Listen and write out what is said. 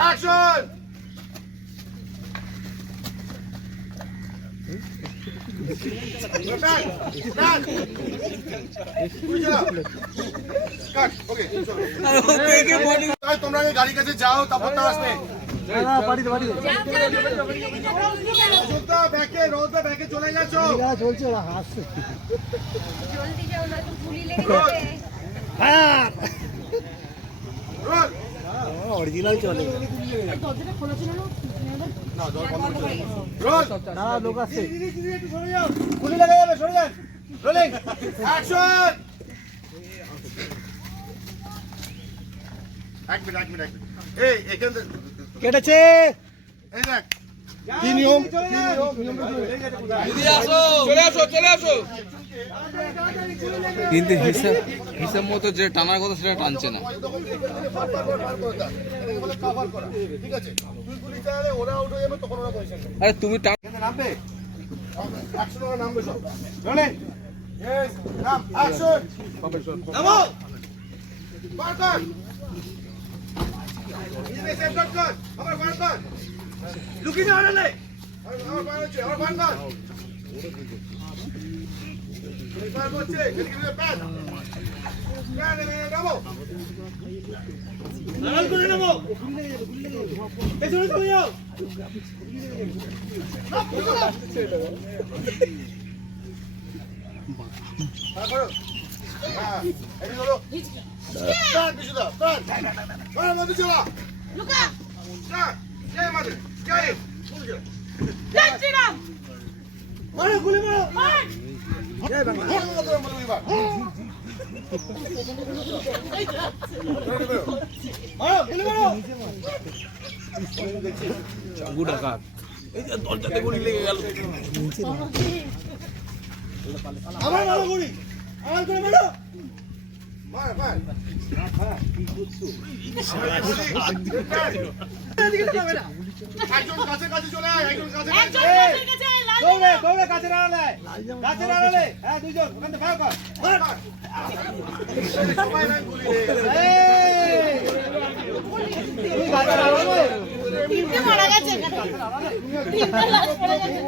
Action. তোমরা গাড়ির কাছে যাও, তারপর তো আসবে। ব্যাগে চলে গেছো, চলছে ওরা হাসছে। জলদি যাও না তো গুলি লেগে যাবে। অরিজিনাল চলে দরজাটা খোলা ছিল না? না দর বন্ধ করে না লোক আসছে গুলি লেগে যাবে সরে যান রোলিং অ্যাকশন। এক মিনিট এই এখান থেকে কেটেছে এই দেখ কি নিয়ম, কিন্তু হিসাব মতো যে টানার কথা সেটা টানছে না। ঠিক আছে, তুই গুলি চালালে ওরা আউট হয়ে যাবে, তখন ওরা পয়সা নেবে। আরে তুমি নামবে অ্যাকশন, ওরা নামবে সব। রোলিং ইয়েস নাম অ্যাকশন। নামো বার কর, ইনে সেভ কর, আমার বার কর, লুকি না হলে আমার বার হচ্ছে, আমার বার কর, এই বার হচ্ছে এদিকে প্যান প্যান নামো, লাল করে নামো, পেছনে চলে যাও। ডাকাত এই যে দরজাতে গুলি লেগে গেল। আমার মারো গুলি, আমার করে মারো, মার মার। একজন কাছে কাছে চলে আয়, একজন কাছে কাছে দৌড়ে দৌড়ে কাছে দাঁড়ালে কাছে দাঁড়ালে হ্যাঁ দুইজন ওখান থেকে ফায়ার কর মার। সবাই না গুলি রে, তুই কাছে দাঁড়ালে তিনটে মারা গেছে এখানে। তিনটে লাশ পড়ে গেছে।